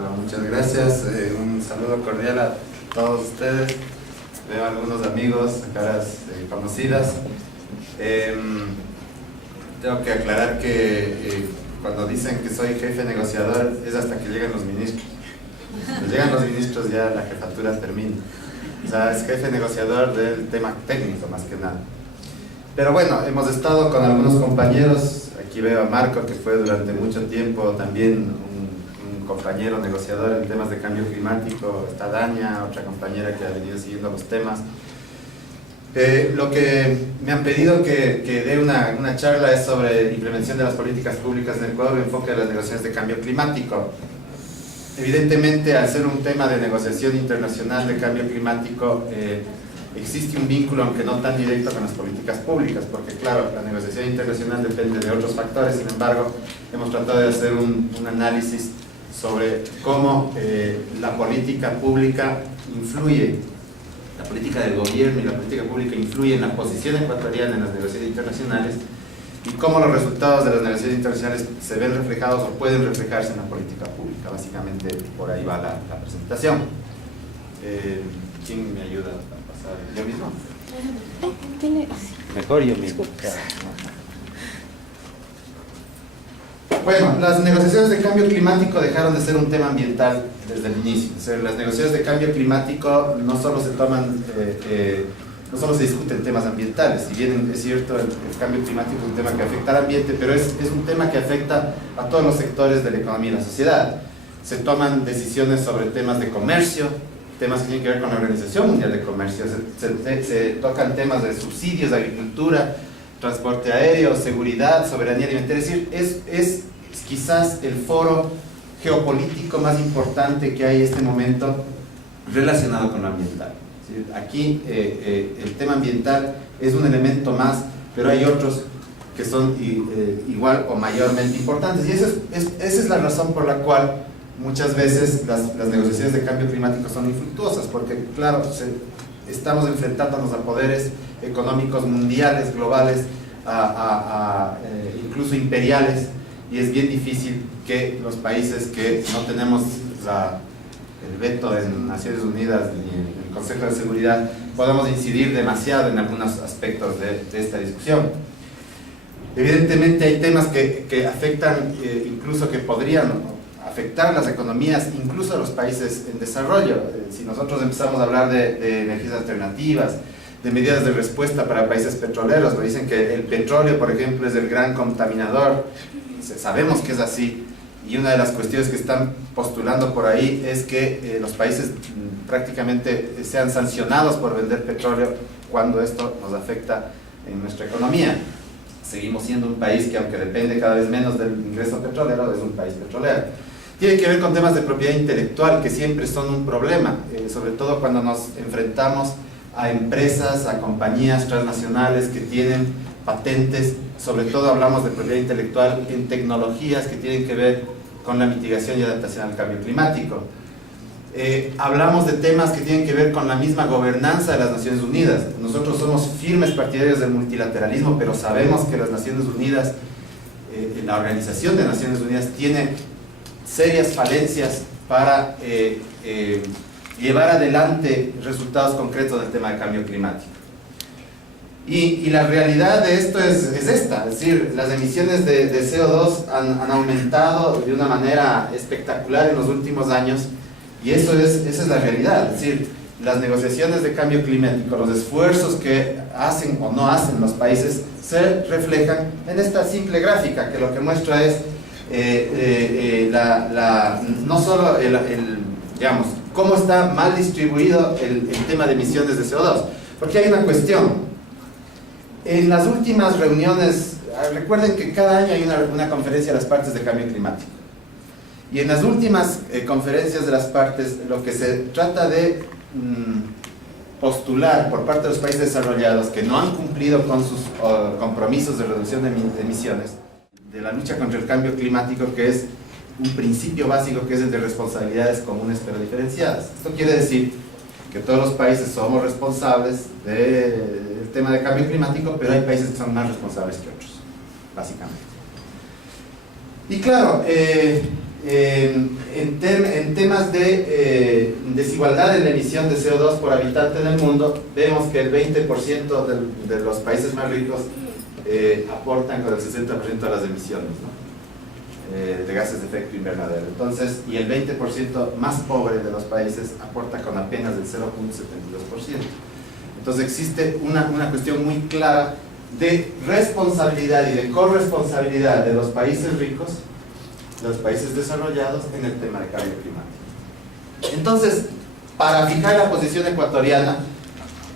Bueno, muchas gracias. Un saludo cordial a todos ustedes. Veo algunos amigos, caras conocidas. Tengo que aclarar que cuando dicen que soy jefe negociador es hasta que llegan los ministros. Cuando llegan los ministros ya la jefatura termina. O sea, es jefe negociador del tema técnico más que nada. Pero bueno, hemos estado con algunos compañeros. Aquí veo a Marco, que fue durante mucho tiempo también un compañero negociador en temas de cambio climático. Está Dania, otra compañera que ha venido siguiendo los temas. Lo que me han pedido que dé una charla es sobre implementación de las políticas públicas en Ecuador, enfoque de las negociaciones de cambio climático. Evidentemente, al ser un tema de negociación internacional de cambio climático, existe un vínculo, aunque no tan directo, con las políticas públicas, porque claro, la negociación internacional depende de otros factores. Sin embargo, hemos tratado de hacer un análisis sobre cómo la política pública influye, la política del gobierno y la política pública influye en la posición ecuatoriana en las negociaciones internacionales, y cómo los resultados de las negociaciones internacionales se ven reflejados o pueden reflejarse en la política pública. Básicamente por ahí va la presentación. ¿Quién me ayuda a pasar? ¿Yo mismo? Mejor yo mismo. Bueno, las negociaciones de cambio climático dejaron de ser un tema ambiental desde el inicio. O sea, las negociaciones de cambio climático no solo se discuten temas ambientales. Si bien es cierto, el cambio climático es un tema que afecta al ambiente, pero es un tema que afecta a todos los sectores de la economía y la sociedad. Se toman decisiones sobre temas de comercio, temas que tienen que ver con la Organización Mundial de Comercio, se tocan temas de subsidios, de agricultura, transporte aéreo, seguridad, soberanía alimentaria. Es decir, es quizás el foro geopolítico más importante que hay en este momento relacionado con lo ambiental. Aquí el tema ambiental es un elemento más, pero hay otros que son igual o mayormente importantes, y esa es la razón por la cual muchas veces las negociaciones de cambio climático son infructuosas, porque claro, estamos enfrentándonos a poderes económicos mundiales, globales, incluso imperiales, y es bien difícil que los países que no tenemos el veto en Naciones Unidas ni en el Consejo de Seguridad podamos incidir demasiado en algunos aspectos de esta discusión. Evidentemente hay temas que afectan, incluso que podrían afectar las economías, incluso a los países en desarrollo. Si nosotros empezamos a hablar de energías alternativas, de medidas de respuesta para países petroleros, me dicen que el petróleo, por ejemplo, es el gran contaminador. Sabemos que es así, y una de las cuestiones que están postulando por ahí es que los países prácticamente sean sancionados por vender petróleo cuando esto nos afecta en nuestra economía. Seguimos siendo un país que, aunque depende cada vez menos del ingreso petrolero, es un país petrolero. Tiene que ver con temas de propiedad intelectual, que siempre son un problema, sobre todo cuando nos enfrentamos a empresas, a compañías transnacionales que tienen patentes. Sobre todo hablamos de propiedad intelectual en tecnologías que tienen que ver con la mitigación y adaptación al cambio climático. Hablamos de temas que tienen que ver con la misma gobernanza de las Naciones Unidas. Nosotros somos firmes partidarios del multilateralismo, pero sabemos que las Naciones Unidas, la Organización de Naciones Unidas, tiene serias falencias para llevar adelante resultados concretos del tema de cambio climático. Y la realidad de esto es esta, es decir, las emisiones de CO2 han aumentado de una manera espectacular en los últimos años, y esa es la realidad. Es decir, las negociaciones de cambio climático, los esfuerzos que hacen o no hacen los países, se reflejan en esta simple gráfica, que lo que muestra es no solo digamos, cómo está mal distribuido el tema de emisiones de CO2, porque hay una cuestión. En las últimas reuniones, recuerden que cada año hay una conferencia de las partes de cambio climático, y en las últimas conferencias de las partes lo que se trata de postular por parte de los países desarrollados que no han cumplido con sus compromisos de reducción de emisiones, de la lucha contra el cambio climático, que es un principio básico, que es el de responsabilidades comunes pero diferenciadas. Esto quiere decir que todos los países somos responsables del tema de cambio climático, pero hay países que son más responsables que otros, básicamente. Y claro, En temas de desigualdad en la emisión de CO2 por habitante en el mundo, vemos que el 20% de los países más ricos aportan con el 60% a las emisiones, ¿no? De gases de efecto invernadero. Entonces, y el 20% más pobre de los países aporta con apenas el 0.72%. Entonces existe una cuestión muy clara de responsabilidad y de corresponsabilidad de los países ricos, los países desarrollados, en el tema de cambio climático. Entonces, para fijar la posición ecuatoriana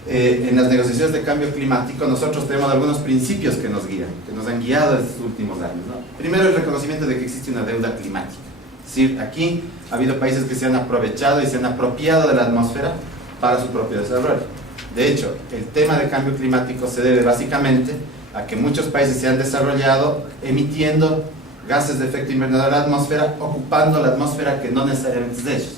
en las negociaciones de cambio climático, nosotros tenemos algunos principios que nos guían, que nos han guiado en estos últimos años, ¿no? Primero, el reconocimiento de que existe una deuda climática. Es decir, aquí ha habido países que se han aprovechado y se han apropiado de la atmósfera para su propio desarrollo. De hecho, el tema de cambio climático se debe básicamente a que muchos países se han desarrollado emitiendo gases de efecto invernadero a la atmósfera, ocupando la atmósfera que no necesariamente es de ellos.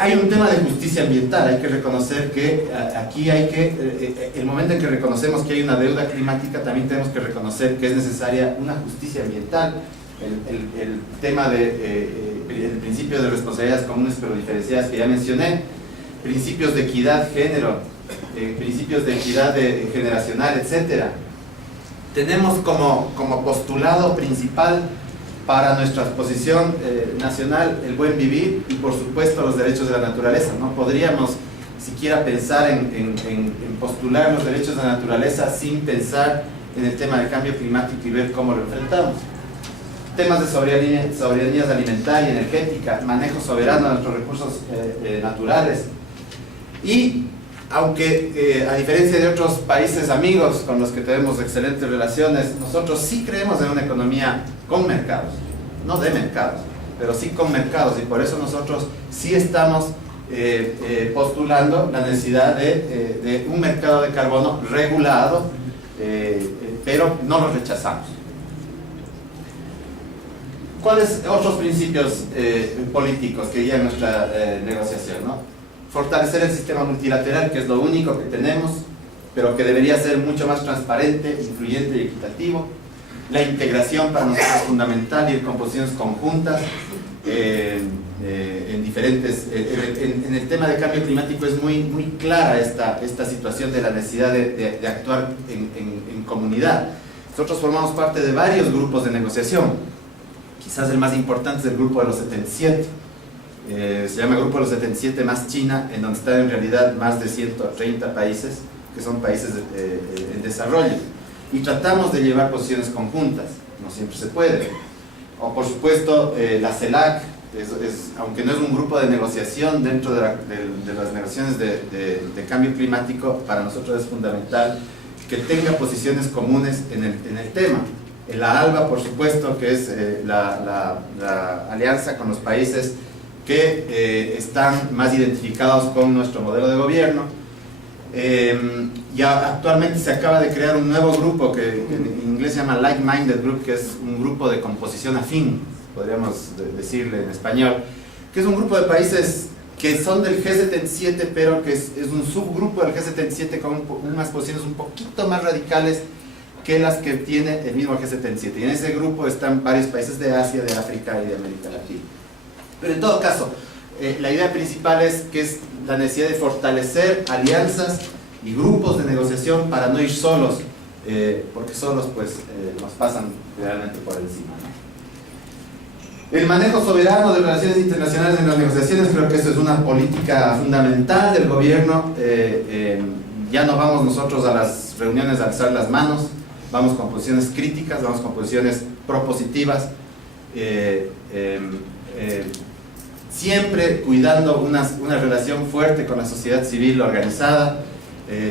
Hay un tema de justicia ambiental. Hay que reconocer que aquí el momento en que reconocemos que hay una deuda climática, también tenemos que reconocer que es necesaria una justicia ambiental. El tema del principio de responsabilidades comunes pero diferenciadas que ya mencioné, principios de equidad género, principios de equidad generacional, etc. Tenemos como postulado principal para nuestra posición nacional el buen vivir y, por supuesto, los derechos de la naturaleza. No podríamos siquiera pensar en postular los derechos de la naturaleza sin pensar en el tema del cambio climático y ver cómo lo enfrentamos. Temas de soberanía alimentaria, energética, manejo soberano de nuestros recursos naturales. Y aunque a diferencia de otros países amigos con los que tenemos excelentes relaciones, nosotros sí creemos en una economía con mercados, no de mercados, pero sí con mercados, y por eso nosotros sí estamos postulando la necesidad de un mercado de carbono regulado, pero no lo rechazamos. ¿Cuáles otros principios políticos que guían nuestra negociación, ¿no? Fortalecer el sistema multilateral, que es lo único que tenemos, pero que debería ser mucho más transparente, incluyente y equitativo. La integración para nosotros es fundamental, ir con posiciones conjuntas en diferentes... En el tema de cambio climático es muy clara esta situación de la necesidad de actuar en comunidad. Nosotros formamos parte de varios grupos de negociación. Quizás el más importante es el grupo de los 77. Se llama Grupo de los 77 más China, en donde están en realidad más de 130 países, que son países en desarrollo. Y tratamos de llevar posiciones conjuntas, no siempre se puede. O por supuesto, la CELAC, aunque no es un grupo de negociación dentro de las negociaciones de cambio climático, para nosotros es fundamental que tenga posiciones comunes en el tema. La ALBA, por supuesto, que es la alianza con los países que están más identificados con nuestro modelo de gobierno. Ya actualmente se acaba de crear un nuevo grupo que en inglés se llama Like-Minded Group, que es un grupo de composición afín, podríamos decirle en español, que es un grupo de países que son del G77, pero que es un subgrupo del G77 con unas posiciones un poquito más radicales que las que tiene el mismo G77. Y en ese grupo están varios países de Asia, de África y de América Latina. Pero en todo caso, la idea principal es que es la necesidad de fortalecer alianzas y grupos de negociación para no ir solos, porque solos pues nos pasan realmente por encima, ¿no? El manejo soberano de relaciones internacionales en las negociaciones, creo que eso es una política fundamental del gobierno. Ya no vamos nosotros a las reuniones a alzar las manos, vamos con posiciones críticas, vamos con posiciones propositivas, siempre cuidando una relación fuerte con la sociedad civil organizada.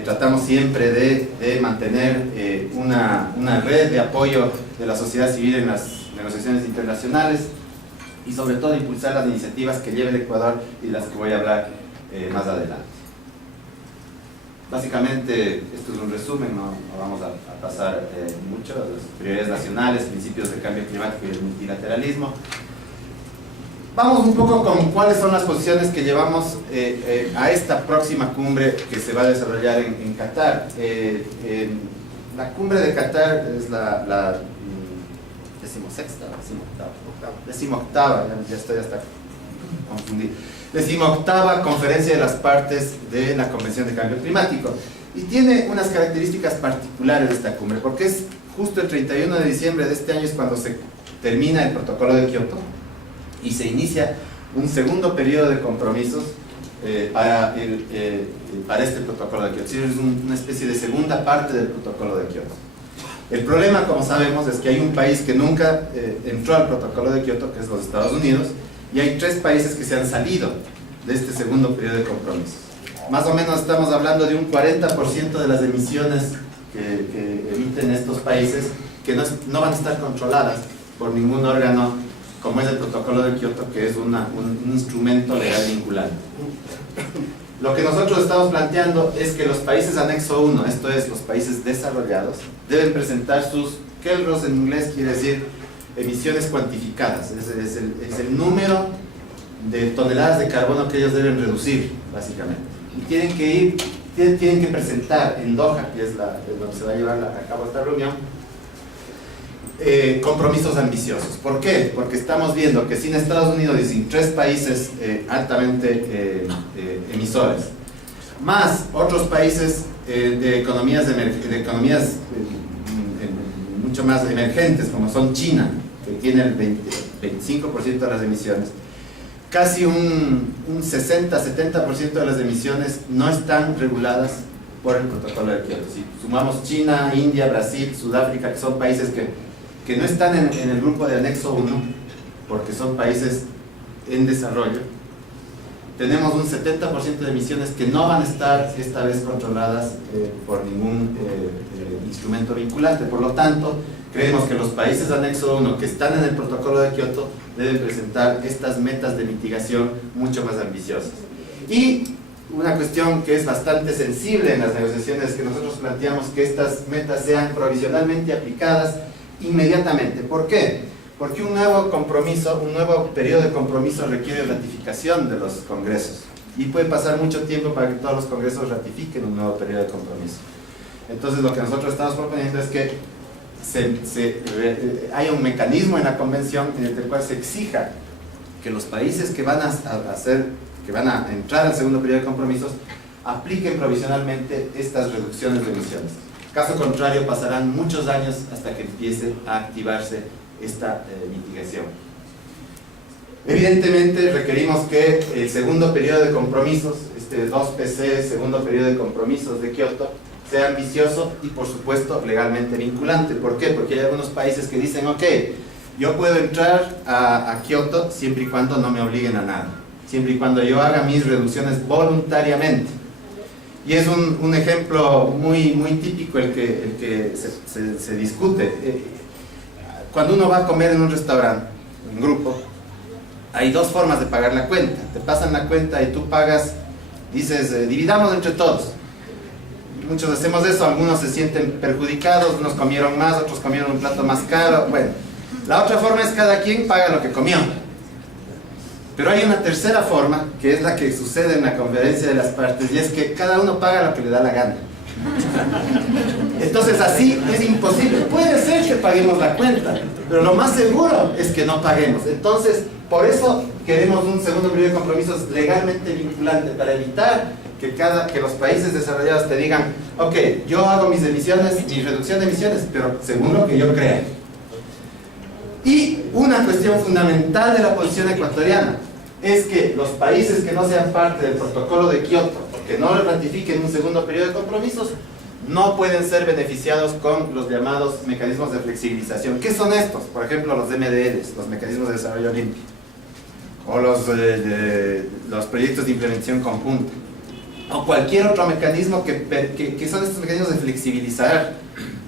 Tratamos siempre de mantener una red de apoyo de la sociedad civil en las negociaciones internacionales y sobre todo impulsar las iniciativas que lleve el Ecuador y de las que voy a hablar más adelante. Básicamente, esto es un resumen, no vamos a pasar mucho. Las prioridades nacionales, principios de cambio climático y el multilateralismo. Vamos un poco con cuáles son las posiciones que llevamos a esta próxima cumbre que se va a desarrollar en Qatar. La cumbre de Qatar es decimosexta, decimoctava, ya estoy hasta confundido, decimoctava conferencia de las partes de la Convención de Cambio Climático, y tiene unas características particulares de esta cumbre, porque es justo el 31 de diciembre de este año es cuando se termina el protocolo de Kioto y se inicia un segundo periodo de compromisos para este protocolo de Kioto. Es una especie de segunda parte del protocolo de Kioto. El problema, como sabemos, es que hay un país que nunca entró al protocolo de Kioto, que es los Estados Unidos, y hay 3 países que se han salido de este segundo periodo de compromisos. Más o menos estamos hablando de un 40% de las emisiones que emiten estos países que no van a estar controladas por ningún órgano como es el protocolo de Kioto, que es un instrumento legal vinculante. Lo que nosotros estamos planteando es que los países anexo 1, esto es, los países desarrollados, deben presentar sus KELROS, en inglés quiere decir emisiones cuantificadas, es el número de toneladas de carbono que ellos deben reducir, básicamente. Y tienen que presentar en Doha, que es donde se va a llevar a cabo esta reunión, compromisos ambiciosos. ¿Por qué? Porque estamos viendo que sin Estados Unidos y sin 3 países altamente emisores, más otros países de economías mucho más emergentes, como son China, que tiene el 25% de las emisiones, casi un 60-70% de las emisiones no están reguladas por el protocolo de Kioto. Si sumamos China, India, Brasil, Sudáfrica, que son países que no están en el grupo de anexo 1, porque son países en desarrollo, tenemos un 70% de emisiones que no van a estar esta vez controladas por ningún instrumento vinculante. Por lo tanto, creemos que los países de anexo 1 que están en el protocolo de Kioto deben presentar estas metas de mitigación mucho más ambiciosas. Y una cuestión que es bastante sensible en las negociaciones que nosotros planteamos, que estas metas sean provisionalmente aplicadas inmediatamente. ¿Por qué? Porque un nuevo compromiso, un nuevo periodo de compromiso requiere ratificación de los congresos y puede pasar mucho tiempo para que todos los congresos ratifiquen un nuevo periodo de compromiso. Entonces lo que nosotros estamos proponiendo es que haya un mecanismo en la convención en el cual se exija que los países que van a entrar al segundo periodo de compromisos apliquen provisionalmente estas reducciones de emisiones. Caso contrario, pasarán muchos años hasta que empiece a activarse esta mitigación. Evidentemente requerimos que el segundo periodo de compromisos, este 2PC, segundo periodo de compromisos de Kioto, sea ambicioso y por supuesto legalmente vinculante. ¿Por qué? Porque hay algunos países que dicen, ok, yo puedo entrar a Kioto siempre y cuando no me obliguen a nada, siempre y cuando yo haga mis reducciones voluntariamente. Y es un ejemplo muy típico el que se discute. Cuando uno va a comer en un restaurante, en grupo, hay 2 formas de pagar la cuenta. Te pasan la cuenta y tú pagas, dices, dividamos entre todos. Muchos hacemos eso, algunos se sienten perjudicados, unos comieron más, otros comieron un plato más caro. Bueno, la otra forma es cada quien paga lo que comió. Pero hay una tercera forma, que es la que sucede en la conferencia de las partes, y es que cada uno paga lo que le da la gana. Entonces así es imposible. Puede ser que paguemos la cuenta, pero lo más seguro es que no paguemos. Entonces, por eso queremos un segundo periodo de compromisos legalmente vinculante, para evitar que los países desarrollados te digan, ok, yo hago mis emisiones, mi reducción de emisiones, pero según lo que yo crea. Y una cuestión fundamental de la posición ecuatoriana es que los países que no sean parte del protocolo de Kioto, que no ratifiquen un segundo periodo de compromisos, no pueden ser beneficiados con los llamados mecanismos de flexibilización. ¿Qué son estos? Por ejemplo, los MDLs, los mecanismos de desarrollo limpio, o los proyectos de implementación conjunta, o cualquier otro mecanismo que son estos mecanismos de flexibilizar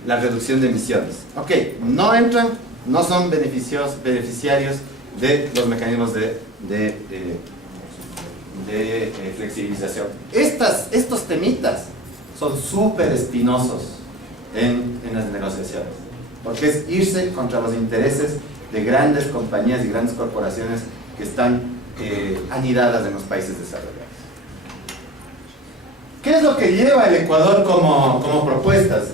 la reducción de emisiones. Ok, no entran, no son beneficiarios de los mecanismos de flexibilización. Estos temitas son súper espinosos en las negociaciones, porque es irse contra los intereses de grandes compañías y grandes corporaciones que están anidadas en los países desarrollados. ¿Qué es lo que lleva el Ecuador como propuestas?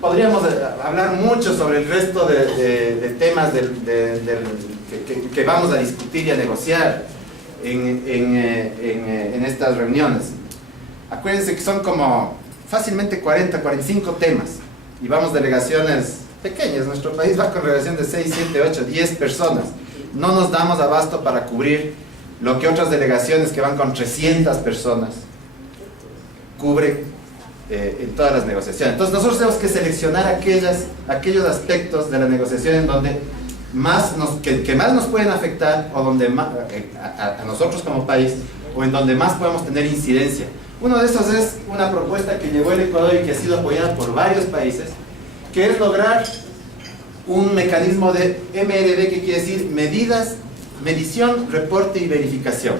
podríamos hablar mucho sobre el resto de temas que vamos a discutir y a negociar en estas reuniones. Acuérdense que son como fácilmente 40, 45 temas y vamos delegaciones pequeñas. Nuestro país va con relación de 6, 7, 8, 10 personas. No nos damos abasto para cubrir lo que otras delegaciones que van con 300 personas cubren en todas las negociaciones. Entonces nosotros tenemos que seleccionar aquellos aspectos de la negociación en donde que más nos pueden afectar o donde a nosotros como país, o en donde más podemos tener incidencia. Uno de esos es una propuesta que llevó el Ecuador y que ha sido apoyada por varios países, que es lograr un mecanismo de MRV, que quiere decir medición, reporte y verificación.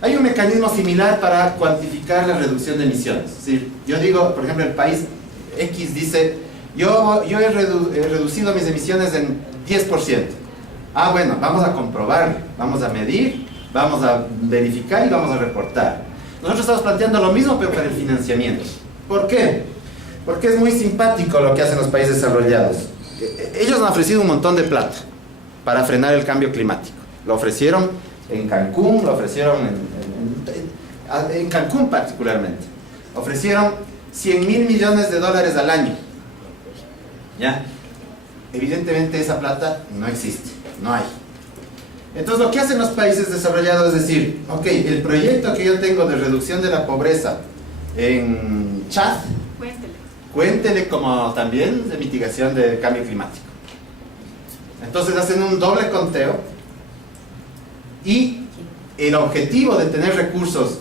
Hay un mecanismo similar para cuantificar la reducción de emisiones. Es decir, yo digo, por ejemplo, el país X dice, yo he reducido mis emisiones en 10%. Ah, bueno, vamos a comprobar, vamos a medir, vamos a verificar y vamos a reportar. Nosotros estamos planteando lo mismo, pero para el financiamiento. ¿Por qué? Porque es muy simpático lo que hacen los países desarrollados. Ellos han ofrecido un montón de plata para frenar el cambio climático. Lo ofrecieron en Cancún, lo ofrecieron en Cancún particularmente. Ofrecieron $100.000 millones al año. ¿Ya? Evidentemente esa plata no existe, no hay. Entonces lo que hacen los países desarrollados es decir, ok, el proyecto que yo tengo de reducción de la pobreza en Chad, cuéntele como también de mitigación del cambio climático. Entonces hacen un doble conteo y el objetivo de tener recursos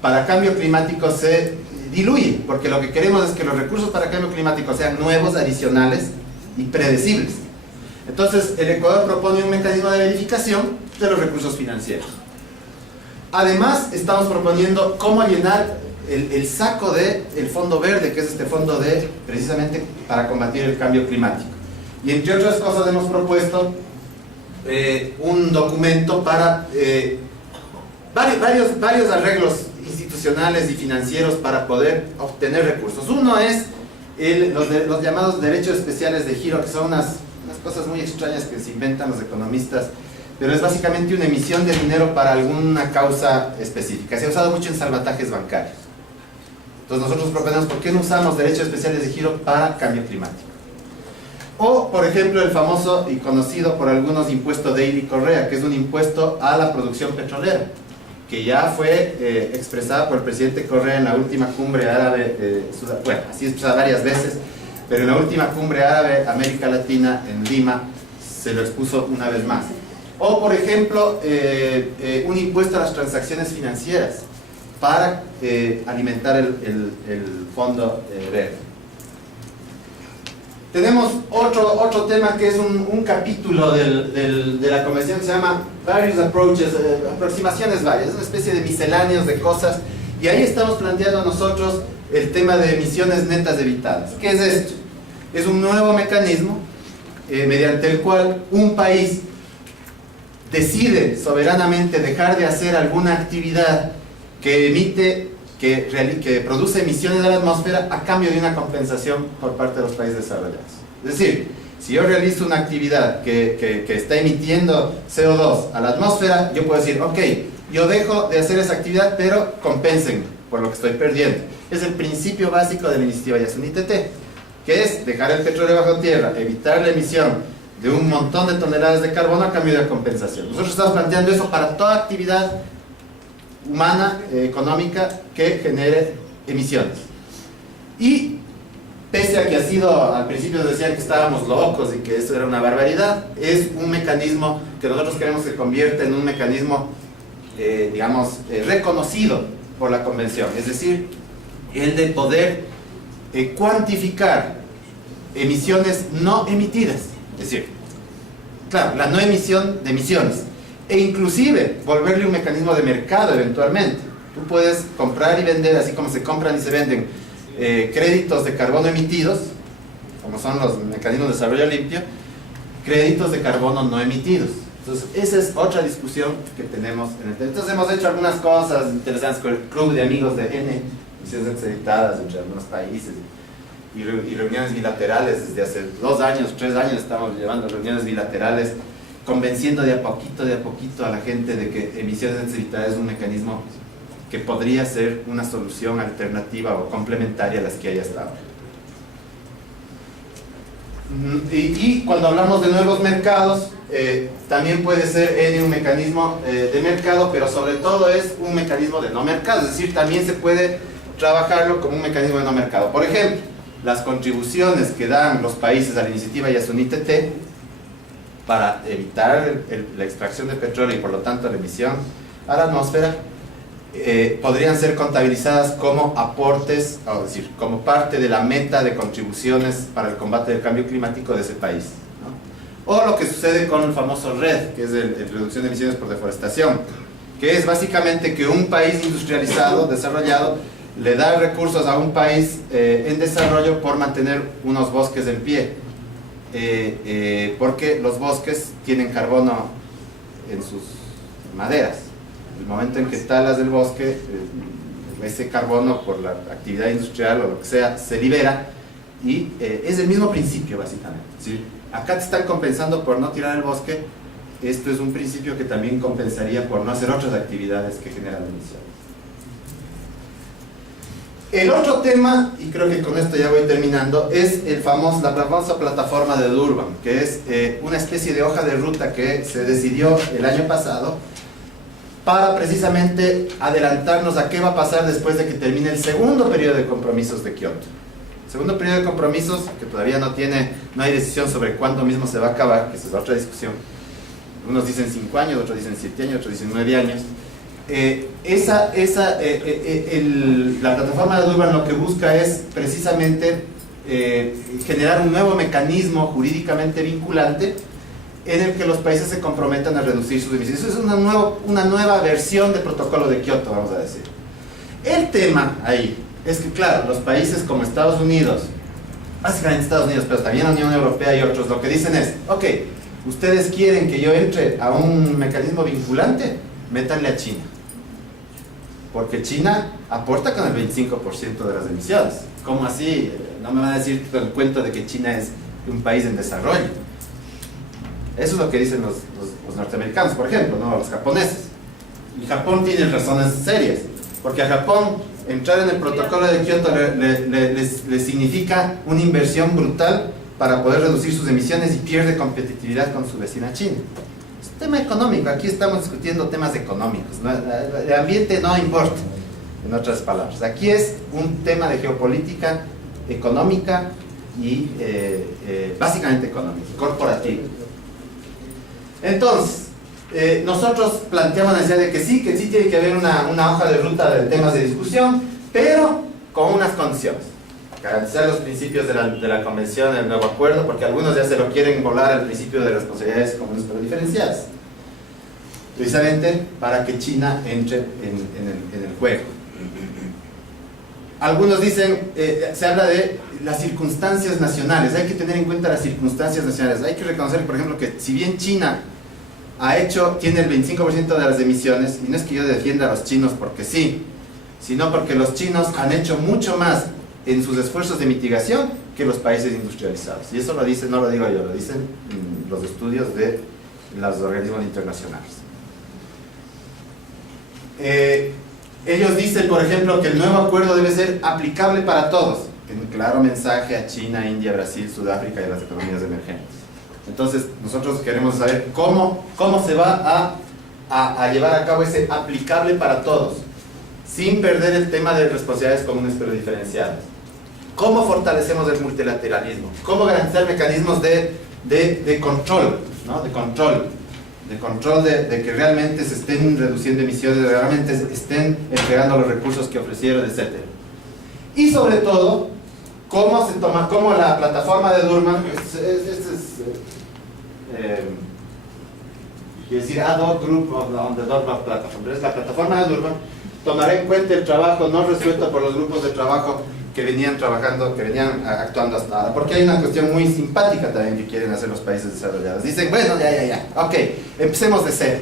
para cambio climático se diluye, porque lo que queremos es que los recursos para cambio climático sean nuevos, adicionales y predecibles. Entonces el Ecuador propone un mecanismo de verificación de los recursos financieros. Además estamos proponiendo cómo llenar el saco del Fondo Verde, que es este fondo precisamente para combatir el cambio climático. Y entre otras cosas hemos propuesto un documento para varios arreglos institucionales y financieros para poder obtener recursos. Uno es los llamados derechos especiales de giro, que son unas cosas muy extrañas que se inventan los economistas, pero es básicamente una emisión de dinero para alguna causa específica. Se ha usado mucho en salvatajes bancarios. Entonces nosotros proponemos, ¿por qué no usamos derechos especiales de giro para cambio climático? O, por ejemplo, el famoso y conocido por algunos impuesto Daly Correa, que es un impuesto a la producción petrolera, que ya fue expresada por el presidente Correa en la última cumbre árabe, bueno, así expresada varias veces, pero en la última cumbre árabe América Latina en Lima se lo expuso una vez más. O, por ejemplo, un impuesto a las transacciones financieras para alimentar el fondo verde. Tenemos otro tema que es un capítulo de la convención que se llama Various Approaches, aproximaciones varias, es una especie de misceláneos de cosas, y ahí estamos planteando nosotros el tema de emisiones netas evitadas. ¿Qué es esto? Es un nuevo mecanismo mediante el cual un país decide soberanamente dejar de hacer alguna actividad que emite, que produce emisiones a la atmósfera a cambio de una compensación por parte de los países desarrollados. Es decir, si yo realizo una actividad que está emitiendo CO2 a la atmósfera, yo puedo decir, ok, yo dejo de hacer esa actividad, pero compensen por lo que estoy perdiendo. Es el principio básico de la iniciativa Yasuní-TT, que es dejar el petróleo bajo tierra, evitar la emisión de un montón de toneladas de carbono a cambio de compensación. Nosotros estamos planteando eso para toda actividad humana, económica, que genere emisiones. Y pese a que al principio decían que estábamos locos y que eso era una barbaridad, es un mecanismo que nosotros queremos que convierta en un mecanismo, reconocido por la convención, es decir, el de poder cuantificar emisiones no emitidas, es decir, claro, la no emisión de emisiones, e inclusive volverle un mecanismo de mercado eventualmente. Tú puedes comprar y vender, así como se compran y se venden créditos de carbono emitidos, como son los mecanismos de desarrollo limpio, créditos de carbono no emitidos. Entonces esa es otra discusión que tenemos en el tema. Entonces hemos hecho algunas cosas interesantes con el club de amigos de N, emisiones acreditadas entre algunos países. y reuniones bilaterales. Desde hace 2 años, 3 años estamos llevando reuniones bilaterales, convenciendo de a poquito a la gente de que emisiones net zero es un mecanismo que podría ser una solución alternativa o complementaria a las que hay hasta ahora. Y cuando hablamos de nuevos mercados, también puede ser un mecanismo de mercado, pero sobre todo es un mecanismo de no mercado, es decir, también se puede trabajarlo como un mecanismo de no mercado. Por ejemplo, las contribuciones que dan los países a la iniciativa Yasuni-TT para evitar la extracción de petróleo y por lo tanto la emisión a la atmósfera, podrían ser contabilizadas como aportes, es decir, como parte de la meta de contribuciones para el combate del cambio climático de ese país, ¿no? O lo que sucede con el famoso RED, que es el reducción de emisiones por deforestación, que es básicamente que un país industrializado, desarrollado, le da recursos a un país en desarrollo por mantener unos bosques en pie, porque los bosques tienen carbono en sus maderas. El momento en que talas el bosque, ese carbono por la actividad industrial o lo que sea, se libera y es el mismo principio básicamente. ¿Sí? Acá te están compensando por no tirar el bosque, esto es un principio que también compensaría por no hacer otras actividades que generan emisiones. El otro tema, y creo que con esto ya voy terminando, es la famosa plataforma de Durban, que es una especie de hoja de ruta que se decidió el año pasado para precisamente adelantarnos a qué va a pasar después de que termine el segundo periodo de compromisos de Kioto. El segundo periodo de compromisos, que todavía no hay decisión sobre cuándo mismo se va a acabar, que esa es otra discusión. Unos dicen 5 años, otros dicen 7 años, otros dicen 9 años. La plataforma de Durban lo que busca es precisamente generar un nuevo mecanismo jurídicamente vinculante en el que los países se comprometan a reducir sus emisiones. Eso es una nueva versión del protocolo de Kioto, vamos a decir. El tema ahí es que, claro, los países como Estados Unidos, básicamente Estados Unidos, pero también la Unión Europea y otros, lo que dicen es, ok, ustedes quieren que yo entre a un mecanismo vinculante, métanle a China. Porque China aporta con el 25% de las emisiones. ¿Cómo así? No me van a decir el cuento de que China es un país en desarrollo. Eso es lo que dicen los norteamericanos, por ejemplo, ¿no? Los japoneses. Y Japón tiene razones serias, porque a Japón entrar en el protocolo de Kioto le significa una inversión brutal para poder reducir sus emisiones y pierde competitividad con su vecina China. Es un tema económico, aquí estamos discutiendo temas económicos, ¿no? El ambiente no importa, en otras palabras. Aquí es un tema de geopolítica económica y básicamente económica, corporativa. Entonces, nosotros planteamos la necesidad de que sí tiene que haber una hoja de ruta de temas de discusión, pero con unas condiciones. Garantizar los principios de la convención, del nuevo acuerdo, porque algunos ya se lo quieren volar al principio de responsabilidades comunes pero diferenciadas. Precisamente para que China entre en el juego. Algunos dicen, se habla de las circunstancias nacionales, hay que tener en cuenta las circunstancias nacionales, hay que reconocer, por ejemplo, que si bien China tiene el 25% de las emisiones, y no es que yo defienda a los chinos porque sí, sino porque los chinos han hecho mucho más en sus esfuerzos de mitigación que los países industrializados. Y eso lo dicen, no lo digo yo, lo dicen los estudios de los organismos internacionales. Ellos dicen, por ejemplo, que el nuevo acuerdo debe ser aplicable para todos. Un claro mensaje a China, India, Brasil, Sudáfrica y a las economías emergentes. Entonces, nosotros queremos saber cómo se va a llevar a cabo ese aplicable para todos, sin perder el tema de responsabilidades comunes pero diferenciadas. ¿Cómo fortalecemos el multilateralismo? ¿Cómo garantizar mecanismos de control, ¿no? De control de que realmente se estén reduciendo emisiones, de que realmente se estén entregando los recursos que ofrecieron, etc. Y sobre todo, cómo la plataforma de Durban, quiere decir ad hoc group on the Durban platform, pero es la plataforma de Durban, tomará en cuenta el trabajo no resuelto por los grupos de trabajo que venían actuando hasta ahora, porque hay una cuestión muy simpática también que quieren hacer los países desarrollados. Dicen, bueno, ya, ok, empecemos de cero.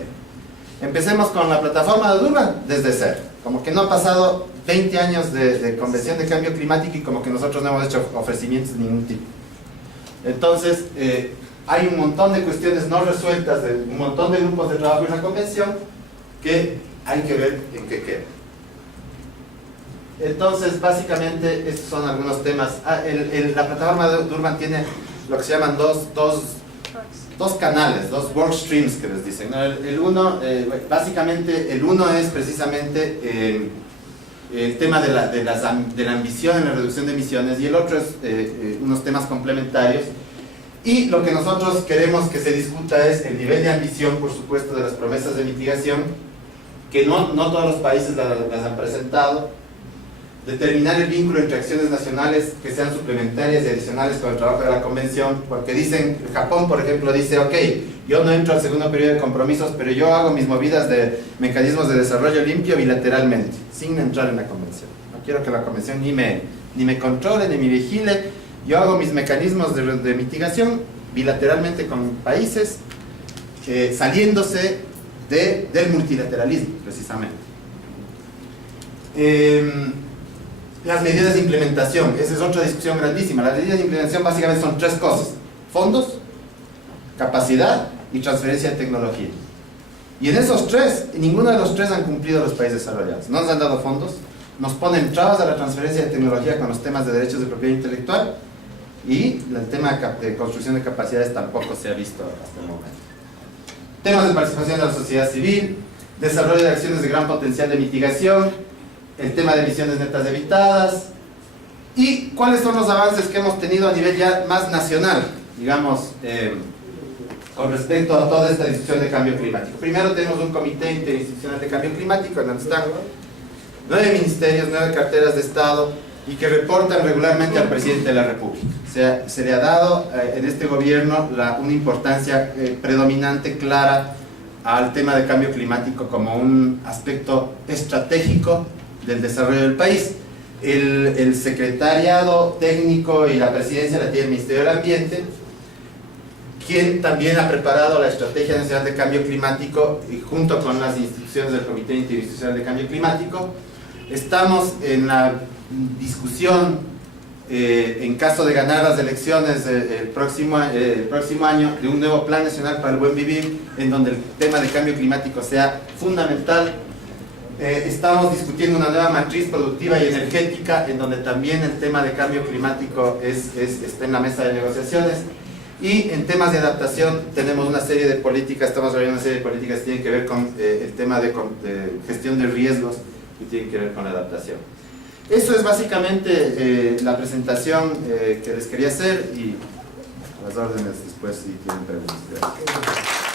Empecemos con la plataforma de Durban desde cero. Como que no ha pasado 20 años de Convención de Cambio Climático y como que nosotros no hemos hecho ofrecimientos de ningún tipo. Entonces, hay un montón de cuestiones no resueltas, de un montón de grupos de trabajo en la Convención que hay que ver en qué queda. Entonces, básicamente, estos son algunos temas. La plataforma de Durban tiene lo que se llaman dos canales, dos work streams que les dicen, ¿no? El uno, básicamente, el uno es precisamente el tema de la ambición en la reducción de emisiones, y el otro es unos temas complementarios. Y lo que nosotros queremos que se discuta es el nivel de ambición, por supuesto, de las promesas de mitigación, que no todos los países las han presentado. Determinar el vínculo entre acciones nacionales que sean suplementarias y adicionales con el trabajo de la Convención, porque dicen, Japón por ejemplo dice, ok, yo no entro al segundo periodo de compromisos, pero yo hago mis movidas de mecanismos de desarrollo limpio bilateralmente, sin entrar en la Convención. No quiero que la Convención ni me controle, ni me vigile, yo hago mis mecanismos de mitigación bilateralmente con países, saliéndose del multilateralismo, precisamente. Las medidas de implementación, esa es otra discusión grandísima. Las medidas de implementación básicamente son tres cosas: fondos, capacidad y transferencia de tecnología. Y en esos tres, ninguno de los tres han cumplido los países desarrollados. No nos han dado fondos, nos ponen trabas a la transferencia de tecnología con los temas de derechos de propiedad intelectual, y el tema de construcción de capacidades tampoco se ha visto hasta el momento. Temas de participación de la sociedad civil, desarrollo de acciones de gran potencial de mitigación, el tema de emisiones netas evitadas, y cuáles son los avances que hemos tenido a nivel ya más nacional, digamos, con respecto a toda esta discusión de cambio climático. Primero tenemos un comité interinstitucional de cambio climático en donde están 9 ministerios, 9 carteras de Estado, y que reportan regularmente al presidente de la República. O sea, se le ha dado en este gobierno una importancia predominante, clara, al tema de cambio climático como un aspecto estratégico del desarrollo del país. El secretariado técnico y la presidencia la tiene el Ministerio del Ambiente, quien también ha preparado la Estrategia Nacional de Cambio Climático, y junto con las instituciones del Comité Interinstitucional de Cambio Climático estamos en la discusión, en caso de ganar las elecciones el próximo año, de un nuevo Plan Nacional para el Buen Vivir, en donde el tema de cambio climático sea fundamental. Estamos discutiendo una nueva matriz productiva y energética, en donde también el tema de cambio climático está en la mesa de negociaciones. Y en temas de adaptación tenemos una serie de políticas, estamos realizando una serie de políticas que tienen que ver con el tema de gestión de riesgos, y tienen que ver con la adaptación. Eso es básicamente la presentación que les quería hacer, y las órdenes después si tienen preguntas. Gracias.